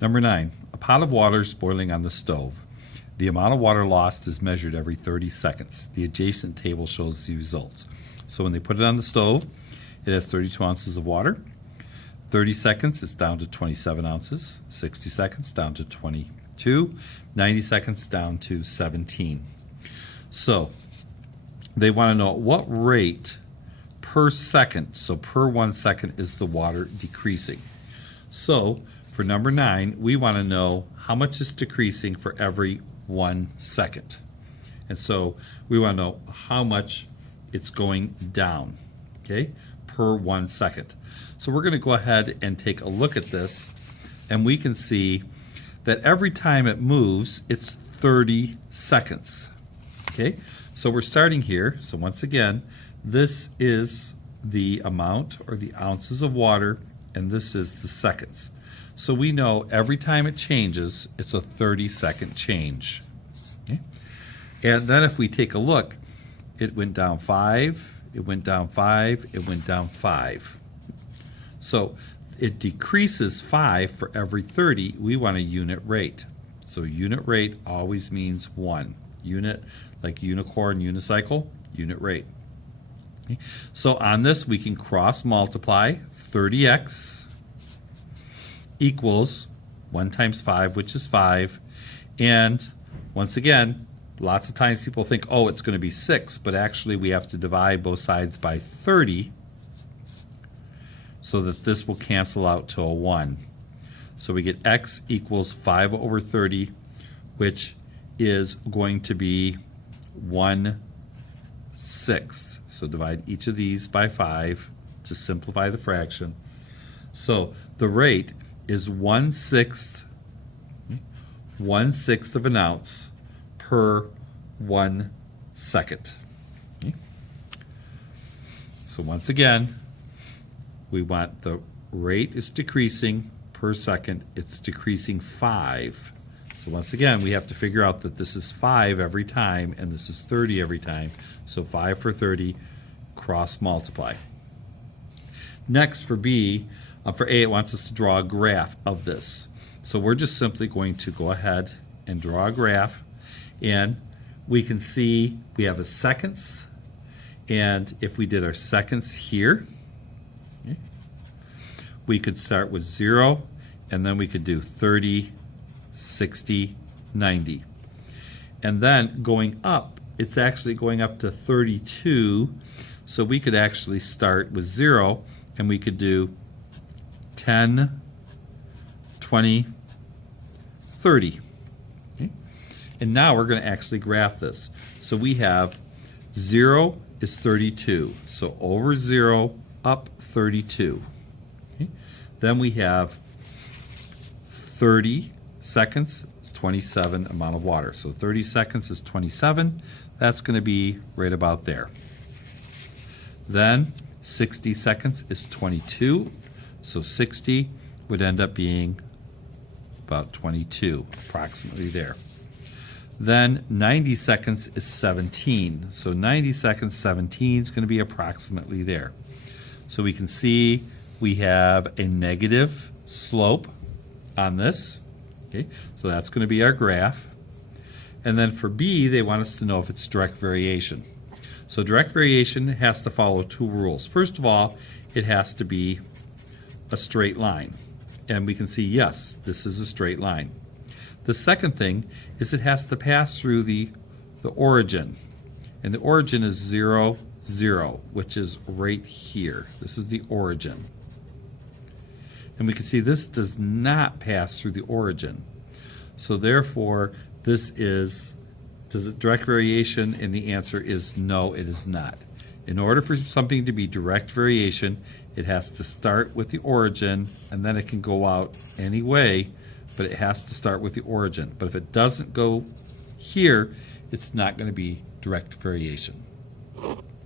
Number 9, a pot of water is boiling on the stove. The amount of water lost is measured every 30 seconds. The adjacent table shows the results. So when they put it on the stove, it has 32 ounces of water. 30 seconds, it's down to 27 ounces. 60 seconds, down to 22. 90 seconds, down to 17. So they want to know at what rate per second, so per 1 second, is the water decreasing. So for number 9, we want to know how much is decreasing for every 1 second. And so we want to know how much it's going down, okay, per 1 second. So we're going to go ahead and take a look at this, and we can see that every time it moves, it's 30 seconds. Okay, so we're starting here. So once again, this is the amount or the ounces of water, and this is the seconds. So we know every time it changes, it's a 30-second change. Okay? And then if we take a look, it went down 5, it went down 5, it went down 5. So it decreases 5 for every 30. We want a unit rate. So unit rate always means 1. Unit, like unicorn, unicycle, unit rate. Okay. So on this, we can cross multiply 30x equals 1 times 5, which is 5. And once again, lots of times people think, oh, it's going to be 6, but actually we have to divide both sides by 30 so that this will cancel out to a 1. So we get x equals 5 over 30, which is going to be 1/6. So divide each of these by 5 to simplify the fraction. So the rate is 1/6 of an ounce per 1 second. Okay. So once again, we want the rate is decreasing per second. It's decreasing 5. So once again, we have to figure out that this is 5 every time and this is 30 every time. So 5 for 30, cross multiply. Next for B, for A, it wants us to draw a graph of this. So we're just simply going to go ahead and draw a graph, and we can see we have a seconds, and if we did our seconds here, okay, we could start with 0, and then we could do 30, 60, 90. And then going up, it's actually going up to 32, so we could actually start with 0, and we could do 10, 20, 30. Okay? And now we're going to actually graph this. So we have 0 is 32, so over 0, up 32. Okay? Then we have 30 seconds, 27 amount of water. So 30 seconds is 27. That's going to be right about there. Then 60 seconds is 22. So 60 would end up being about 22, approximately there. Then 90 seconds is 17. So 90 seconds, 17 is going to be approximately there. So we can see we have a negative slope on this. Okay, so that's going to be our graph. And then for B, they want us to know if it's direct variation. So direct variation has to follow 2 rules. First of all, it has to be a straight line. And we can see, yes, this is a straight line. The second thing is it has to pass through the origin. And the origin is 0, 0, which is right here. This is the origin. And we can see this does not pass through the origin. So therefore, this is, does it direct variation? And the answer is no, it is not. In order for something to be direct variation, it has to start with the origin, and then it can go out any way, but it has to start with the origin. But if it doesn't go here, it's not going to be direct variation.